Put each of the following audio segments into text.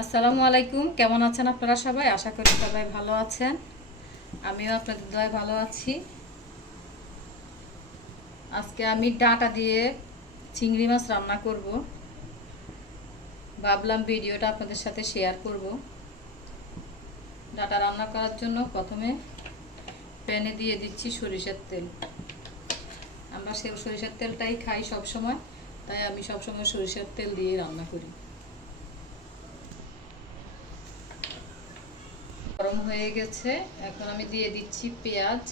আসসালামু আলাইকুম। কেমন আছেন আপনারা সবাই? আশা করি সবাই ভালো আছেন। আমিও আপনাদের দয়ায় ভালো আছি। আজকে আমি ডাঁটা দিয়ে চিংড়ি মাছ রান্না করব। ভাবলাম ভিডিওটা আপনাদের সাথে শেয়ার করব। ডাঁটা রান্না করার জন্য প্রথমে প্যানে দিয়ে দিচ্ছি সরিষার তেল। আমরা সরিষার তেলটাই খাই সব সময়, তাই আমি সব সময় সরিষার তেল দিয়ে রান্না করি। গরম হয়ে গেছে, এখন আমি দিয়ে দিচ্ছি পেঁয়াজ।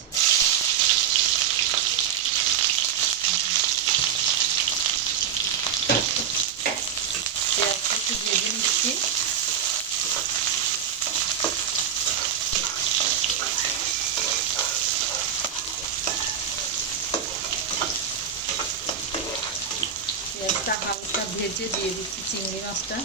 পেঁয়াজটা একটু ভেজে নিচ্ছি। পেঁয়াজটা হালকা ভেজে দিয়ে দিচ্ছি চিংড়ি মাছটা।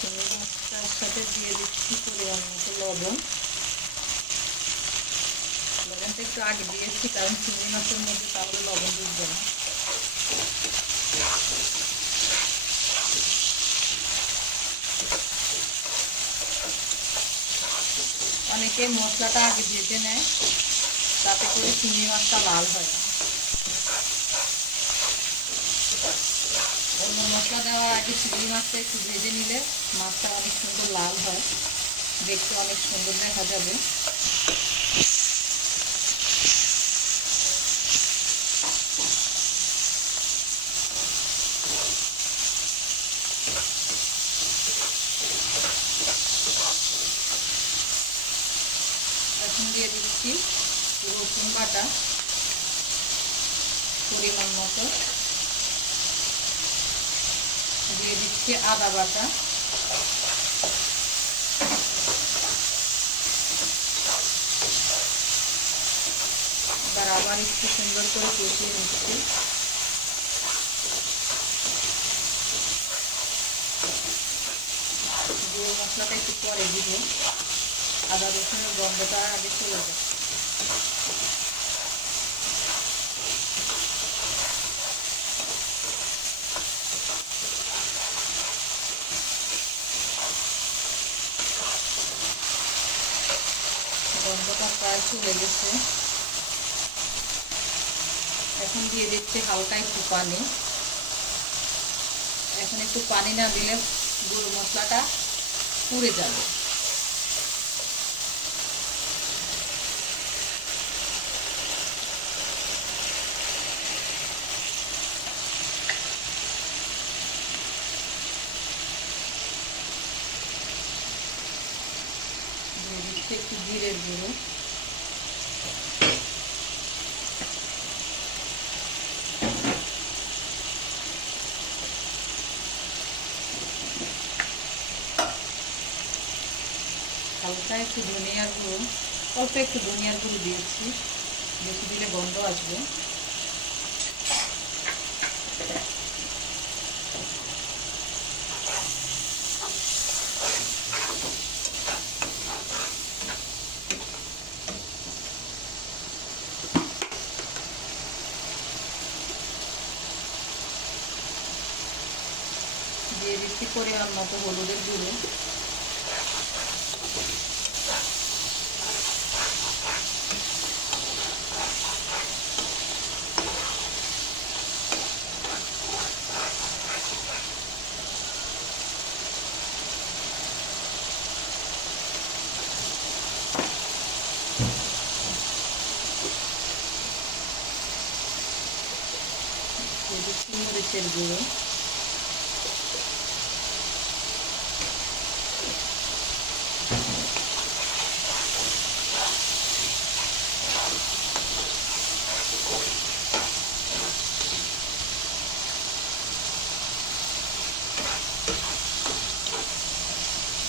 চিংড়ি মাছটার সাথে দিয়ে দিচ্ছি পরিমাণ মতো লবণ। লবণটা একটু আগে দিয়েছি, কারণ চিংড়ি মাছের মধ্যে তাহলে লবণ ঢুকবে না। অনেকে মশলাটা আগে ভেজে নেয়, তাতে করে চিংড়ি মাছটা লাল হয় না। অন্য মশলা দেওয়ার আগে চিংড়ি মাছটা একটু ভেজে নিলে মাছটা অনেক সুন্দর লাল হয়, দেখতে অনেক সুন্দর দেখা যাবে। এখন দিয়ে দিচ্ছি রসুন বাটা পরিমাণ মতো, দিয়ে দিচ্ছি আদা বাটা, এবার আবার একটু সুন্দর করে কষিয়ে নিচ্ছি। গুঁড়ো মশলাটা একটু পরে দিব, আদা রসুনের গন্ধটা আগে চলে যাবে। গন্ধটা প্রায় চলে গেছে। এখন দিয়ে দিচ্ছি হালকা একটু পানি। এখন একটু পানি না দিলে গুঁড়ো মশলাটা পুড়ে যাবে। দিয়ে দিচ্ছি একটু জিরের গুঁড়ো, হালকা একটু ধনিয়ার গুঁড়ো, অল্প একটু ধনিয়ার গুঁড়ো দিয়েছি, বেশি দিলে গন্ধ আসবে। দিয়ে দিচ্ছি পরিমাণ মতো হলুদের গুঁড়ো, দিয়ে দিচ্ছি মরিচের গুঁড়ো,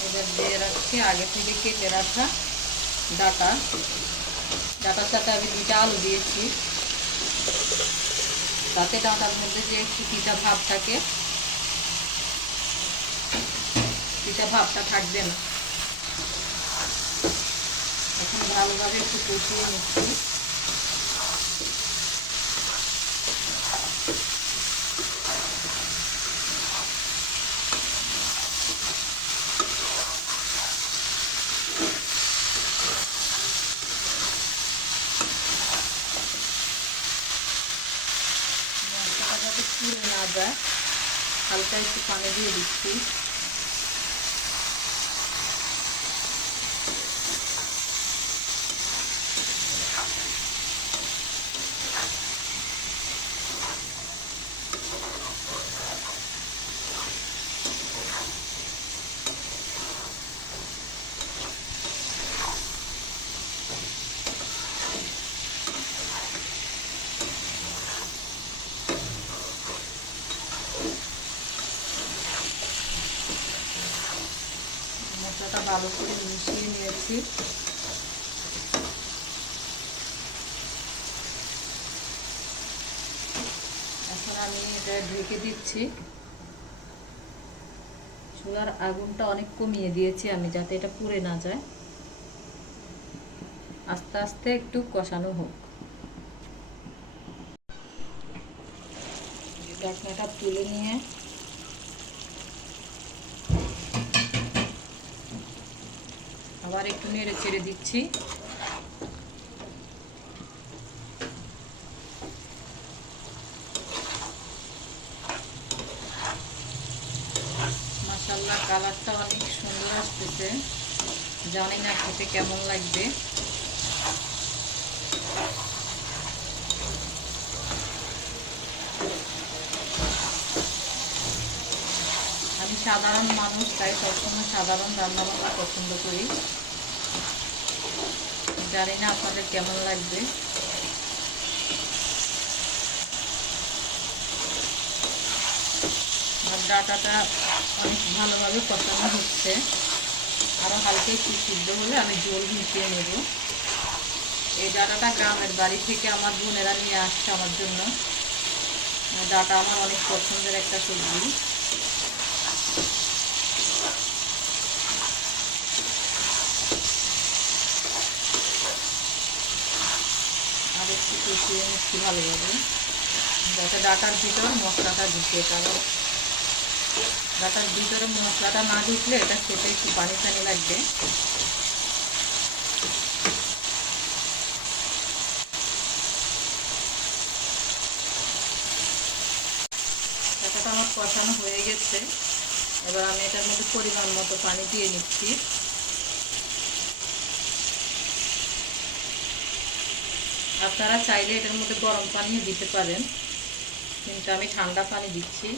এবার দিয়ে রাখছি আগে থেকে কেটে রাখা ডাঁটার সাথে আমি 2টা আলু দিয়েছি। তাতে ডাঁটার মধ্যে যে একটু পিঠা ভাব থাকে, পিঠা ভাবটা থাকবে না। এখন ভালোভাবে একটু কষিয়ে নিচ্ছি। মশলাটা যাতে পুড়ে না যায়, হালকা একটু পানি দিয়ে দিচ্ছি। মশলাটা ভালো করে মিশিয়ে নিয়েছি। এখন আমি এটা ঢেকে দিচ্ছি। চুলার আগুনটা অনেক কমিয়ে দিয়েছি আমি, যাতে এটা পুড়ে না যায়। আস্তে আস্তে একটু কষানো হোক। ঢাকনাটা তুলে নিয়ে আবার একটু নেড়ে চেড়ে দিচ্ছি। মাশাআল্লাহ, কালারটা অনেক সুন্দর আসতেছে। জানি না খেতে কেমন লাগবে। আমি সাধারণ মানুষ, তাই সবসময় সাধারণ রান্নাবান্না পছন্দ করি। জানি না আপনাদের কেমন লাগবে। আর ডাঁটাটা অনেক ভালোভাবে কষানো হচ্ছে। আরও হালকা একটু সিদ্ধ হলে আমি জল মিশিয়ে নেব। এই ডাঁটাটা গ্রামের বাড়ি থেকে আমার বোনেরা নিয়ে আসছে আমার জন্য। ডাঁটা আমার অনেক পছন্দের একটা সবজি। আর একটু কষিয়ে নিচ্ছি ভালোভাবে, যাতে ডাঁটার ভিতর মশলাটা ঢুকে। কারণ ডাঁটার ভিতরে মশলাটা না ঢুকলে এটা খেতে একটু পানি পানি লাগবে। ডাঁটাটা আমার কষানো হয়ে গেছে। এবার আমি এটার মধ্যে পরিমাণ মতো পানি দিয়ে নিচ্ছি। আপনারা চাইলে এটার মধ্যে গরম পানিও দিতে পারেন, কিন্তু আমি ঠান্ডা পানি দিচ্ছি।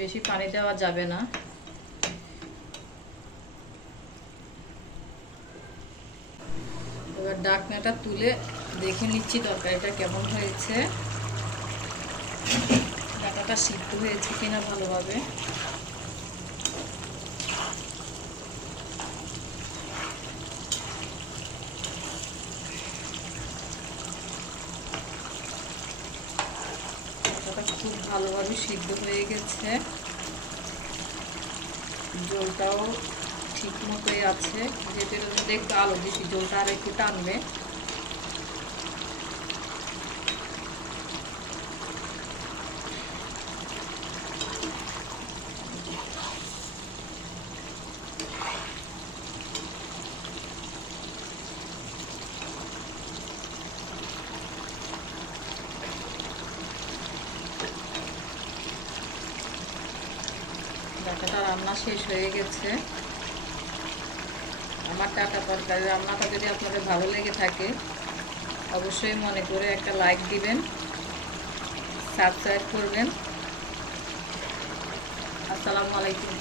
বেশি পানি দেওয়া যাবে না। এবার ঢাকনাটা তুলে দেখে নিচ্ছি তরকারিটা কেমন হয়েছে, ডাঁটাটা সিদ্ধ হয়েছে কিনা ভালোভাবে। ডাঁটাটা খুব ভালোভাবে সিদ্ধ হয়ে গেছে, জলটাও ঠিক মতোই আছে। যেহেতু এর মধ্যে একটু আলু দিয়েছি, জলটা আর একটু টানবে। ডাঁটাটা রান্না শেষ হয়ে গেছে। আমার ডাঁটা তরকারি রান্নাটা যদি আপনাদের ভালো লেগে থাকে, অবশ্যই মনে করে একটা লাইক দিবেন, সাবস্ক্রাইব করবেন। আসসালামু আলাইকুম।